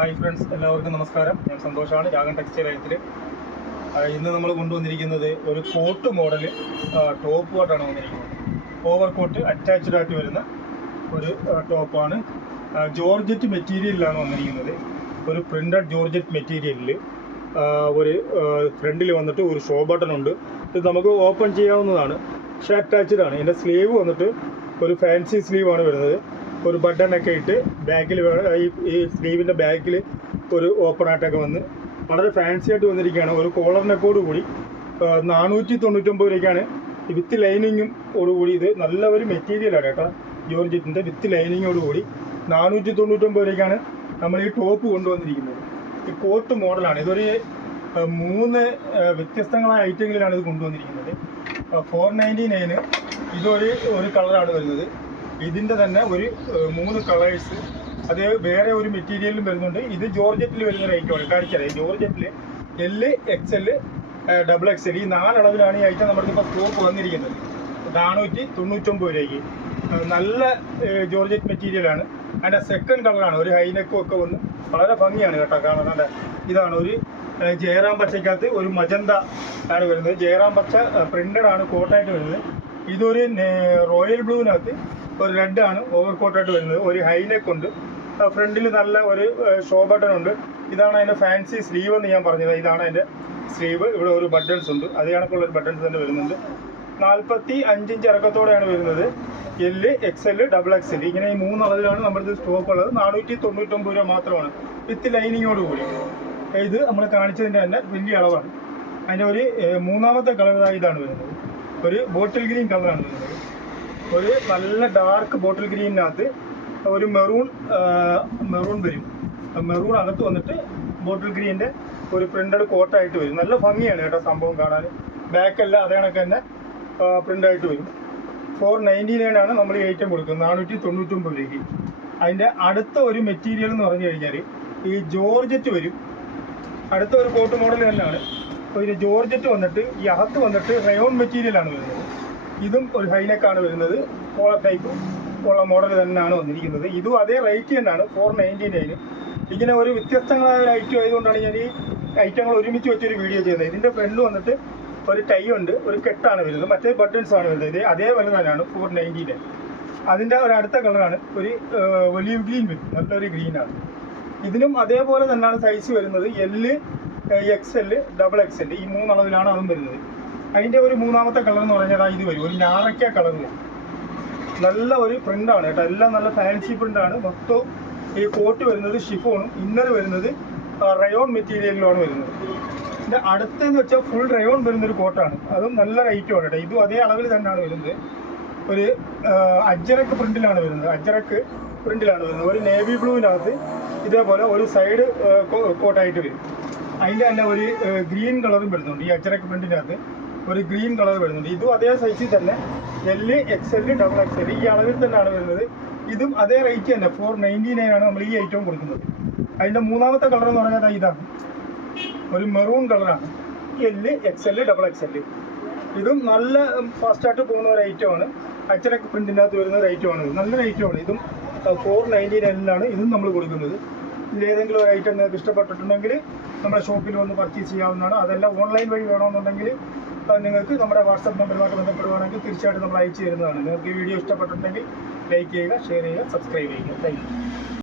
Hi friends, എല്ലാവർക്കും നമസ്കാരം. ഞാൻ സന്തോഷമാണ്, രാഗൻ ടെക്സ്റ്റൈൽ ആയത്തിൽ. ഇന്ന് നമ്മൾ കൊണ്ടുവന്നിരിക്കുന്നത് ഒരു കോട്ട് മോഡൽ ടോപ്പ് കോട്ടാണ് വന്നിരിക്കുന്നത്. ഓവർ കോട്ട് അറ്റാച്ച്ഡ് ആയിട്ട് വരുന്ന ഒരു ടോപ്പാണ്. ജോർജറ്റ് മെറ്റീരിയലിലാണ് വന്നിരിക്കുന്നത്. ഒരു പ്രിൻ്റഡ് ജോർജറ്റ് മെറ്റീരിയലിൽ ഒരു ഫ്രണ്ടിൽ വന്നിട്ട് ഒരു ഷോ ബട്ടൺ ഉണ്ട്. ഇത് നമുക്ക് ഓപ്പൺ ചെയ്യാവുന്നതാണ്. പക്ഷേ അറ്റാച്ച്ഡ് ആണ്. ഇതിൻ്റെ സ്ലീവ് വന്നിട്ട് ഒരു ഫാൻസി സ്ലീവാണ് വരുന്നത്. ഒരു ബട്ടണൊക്കെ ഇട്ട് ബാക്കിൽ ഈ സ്ലീവിൻ്റെ ബാക്കിൽ ഒരു ഓപ്പൺ ആയിട്ടൊക്കെ വന്ന് വളരെ ഫാൻസി ആയിട്ട് വന്നിരിക്കുകയാണ്. ഒരു കോളർ നെക്കോട് കൂടി 499 രൂപയ്ക്കാണ് വിത്ത് ലൈനിങ്ങും ഓടുകൂടി. ഇത് നല്ല ഒരു മെറ്റീരിയലാണ് കേട്ടോ, ജോർജറ്റിൻ്റെ വിത്ത് ലൈനിങ്ങോട് കൂടി 499 രൂപയ്ക്കാണ് നമ്മൾ ഈ ടോപ്പ് കൊണ്ടുവന്നിരിക്കുന്നത്. ഈ കോട്ട് മോഡലാണ്. ഇതൊരു 3 വ്യത്യസ്തങ്ങളായ ഐറ്റങ്ങളിലാണ് ഇത് കൊണ്ടുവന്നിരിക്കുന്നത്. 499 ഇതൊരു കളറാണ് വരുന്നത്. ഇതിൻ്റെ തന്നെ ഒരു 3 കളേഴ്സ്, അത് വേറെ ഒരു മെറ്റീരിയലിലും വരുന്നുണ്ട്. ഇത് ജോർജറ്റിൽ വരുന്ന ഒരു ഐറ്റമാണ്. കാണിച്ചറിയാം, ജോർജറ്റിൽ L, XL, XXL ഈ 4 അളവിലാണ് ഈ ഐറ്റം നമ്മൾക്കിപ്പോൾ ടോപ്പ് വന്നിരിക്കുന്നത്. 499 രൂപയ്ക്ക് നല്ല ജോർജറ്റ് മെറ്റീരിയലാണ്. അതിൻ്റെ സെക്കൻഡ് കളറാണ്, ഒരു ഹൈനെക്കും ഒക്കെ വന്ന് വളരെ ഭംഗിയാണ് കേട്ടോ കാണാൻ. ഇതാണ് ഒരു ജയറാം പച്ചയ്ക്കകത്ത് ഒരു മജന്ത ആണ് വരുന്നത്. ജയറാം പച്ച പ്രിൻ്റഡ് ആണ് കോട്ടായിട്ട് വരുന്നത്. ഇതൊരു റോയൽ ബ്ലൂവിനകത്ത് ഒരു റെഡ് ആണ് ഓവർ കോട്ടായിട്ട് വരുന്നത്. ഒരു ഹൈനെക്ക് ഉണ്ട്, ഫ്രണ്ടിൽ നല്ല ഒരു ഷോ ബട്ടൺ ഉണ്ട്. ഇതാണ് അതിൻ്റെ ഫാൻസി സ്ലീവ് എന്ന് ഞാൻ പറഞ്ഞത്. ഇതാണ് അതിൻ്റെ സ്ലീവ്. ഇവിടെ ഒരു ബട്ടൺസ് ഉണ്ട്, അത് കണക്കുള്ളൊരു ബട്ടൺസ് തന്നെ വരുന്നുണ്ട്. 45 ഇഞ്ച് ഇറക്കത്തോടെയാണ് വരുന്നത്. L, XL, XXL ഇങ്ങനെ ഈ 3 അളവിലാണ് നമ്മളിത് സ്റ്റോക്ക് ഉള്ളത്. 499 രൂപ മാത്രമാണ് വിത്ത് ലൈനിങ്ങോട് കൂടി. ഇത് നമ്മൾ കാണിച്ചതിൻ്റെ തന്നെ വലിയ അളവാണ്. അതിൻ്റെ ഒരു 3ാമത്തെ കളർ ഇതാണ് വരുന്നത്. ഒരു ബോട്ടിൽ ഗ്രീൻ കളറാണ് വരുന്നത്. ഒരു നല്ല ഡാർക്ക് ബോട്ടിൽ ഗ്രീനിനകത്ത് ഒരു മെറൂൺ വരും. മെറൂൺ അകത്ത് വന്നിട്ട് ബോട്ടിൽ ഗ്രീനിൻ്റെ ഒരു പ്രിൻ്റഡ് കോട്ടായിട്ട് വരും. നല്ല ഭംഗിയാണ് കേട്ടോ സംഭവം കാണാൻ. ബാക്കല്ല അതേ കണക്ക് തന്നെ പ്രിൻ്റായിട്ട് വരും. 499 ആണ് നമ്മൾ ഈ ഐറ്റം കൊടുക്കുന്നത്, 499 രൂപയ്ക്ക്. അതിൻ്റെ അടുത്ത ഒരു മെറ്റീരിയൽ എന്ന് പറഞ്ഞു കഴിഞ്ഞാൽ ഈ ജോർജറ്റ് വരും. അടുത്ത ഒരു കോട്ട് മോഡൽ തന്നെയാണ്. അപ്പോൾ ഇത് ജോർജറ്റ് വന്നിട്ട് ഈ അകത്ത് വന്നിട്ട് റയോൺ മെറ്റീരിയലാണ് വരുന്നത്. ഇതും ഒരു ഹൈനെക്കാണ് വരുന്നത്. കോളർ ടൈപ്പ് ഉള്ള മോഡൽ തന്നെയാണ് വന്നിരിക്കുന്നത്. ഇതും അതേ റേറ്റ് തന്നെയാണ്, 499. ഇങ്ങനെ ഒരു വ്യത്യസ്തങ്ങളായ ഒരു ഐറ്റം ആയതുകൊണ്ടാണ് ഞാൻ ഈ ഐറ്റങ്ങൾ ഒരുമിച്ച് വെച്ചൊരു വീഡിയോ ചെയ്യുന്നത്. ഇതിൻ്റെ ഫ്രണ്ട് വന്നിട്ട് ഒരു ടൈ ഉണ്ട്, ഒരു കെട്ടാണ് വരുന്നത്, മറ്റേ ബട്ടൺസ് ആണ് വരുന്നത്. ഇത് അതേപോലെ തന്നെയാണ് 499. അതിൻ്റെ ഒരു അടുത്ത കളറാണ് ഒരു ഒലീവ് ഗ്രീൻ വരും, നല്ലൊരു ഗ്രീനാണ്. ഇതിനും അതേപോലെ തന്നെയാണ് സൈസ് വരുന്നത്. L, XL, XXL ഈ 3 അളവിലാണ് അതും വരുന്നത്. അതിൻ്റെ ഒരു 3ാമത്തെ കളർ എന്ന് പറഞ്ഞാൽ ഇത് വരും, ഒരു ഞാറയ്ക്ക കളർ വരും. നല്ല ഒരു പ്രിൻ്റാണ് കേട്ടോ, എല്ലാം നല്ല ഫാൻസി പ്രിൻ്റാണ്. മൊത്തവും ഈ കോട്ട് വരുന്നത് ഷിഫോണും ഇന്നർ വരുന്നത് റയോൺ മെറ്റീരിയലിലുമാണ് വരുന്നത്. ഇതിൻ്റെ അടുത്തെന്ന് വെച്ചാൽ ഫുൾ റയോൺ വരുന്നൊരു കോട്ടാണ്, അതും നല്ല റേറ്റുമാണ് കേട്ടോ. ഇതും അതേ അളവിൽ തന്നെയാണ് വരുന്നത്. ഒരു അജ്രക്ക് പ്രിൻ്റിലാണ് വരുന്നത്. ഒരു നേവി ബ്ലൂവിനകത്ത് ഇതേപോലെ ഒരു സൈഡ് കോട്ടായിട്ട് വരും. അതിൻ്റെ തന്നെ ഒരു ഗ്രീൻ കളറും വരുന്നുണ്ട്. ഈ അജ്രക്ക് പ്രിൻ്റിനകത്ത് ഒരു ഗ്രീൻ കളർ വരുന്നുണ്ട്. ഇതും അതേ സൈസിൽ തന്നെ L, XL, XXL ഈ അളവിൽ തന്നെയാണ് വരുന്നത്. ഇതും അതേ റേറ്റ് തന്നെ, 499 ആണ് നമ്മൾ ഈ ഐറ്റവും കൊടുക്കുന്നത്. അതിൻ്റെ 3ാമത്തെ കളർ എന്ന് പറഞ്ഞാൽ ഇതാണ്, ഒരു മെറൂൺ കളറാണ്. L, XL, XXL ഇതും നല്ല ഫാസ്റ്റായിട്ട് പോകുന്ന ഒരു ഐറ്റമാണ്. അച്ചടക്ക് പ്രിൻറ്റിനകത്ത് വരുന്ന ഒരു ഐറ്റമാണ്. നല്ല ഐറ്റമാണ്. ഇതും 499 ഇതും നമ്മൾ കൊടുക്കുന്നത്. ഇതിലേതെങ്കിലും ഒരു ഐറ്റം നിങ്ങൾക്ക് ഇഷ്ടപ്പെട്ടിട്ടുണ്ടെങ്കിൽ നമ്മുടെ ഷോപ്പിൽ വന്ന് പർച്ചേസ് ചെയ്യാവുന്നതാണ്. അതെല്ലാം ഓൺലൈൻ വഴി വേണമെന്നുണ്ടെങ്കിൽ നിങ്ങൾക്ക് നമ്മുടെ വാട്സപ്പ് നമ്പറുമായിട്ട് ബന്ധപ്പെടുകയാണെങ്കിൽ തീർച്ചയായിട്ടും നമ്മൾ അയച്ചു തരുന്നതാണ്. നിങ്ങൾക്ക് ഈ വീഡിയോ ഇഷ്ടപ്പെട്ടിട്ടുണ്ടെങ്കിൽ ലൈക്ക് ചെയ്യുക, ഷെയർ ചെയ്യുക, സബ്സ്ക്രൈബ് ചെയ്യുക. Thank you.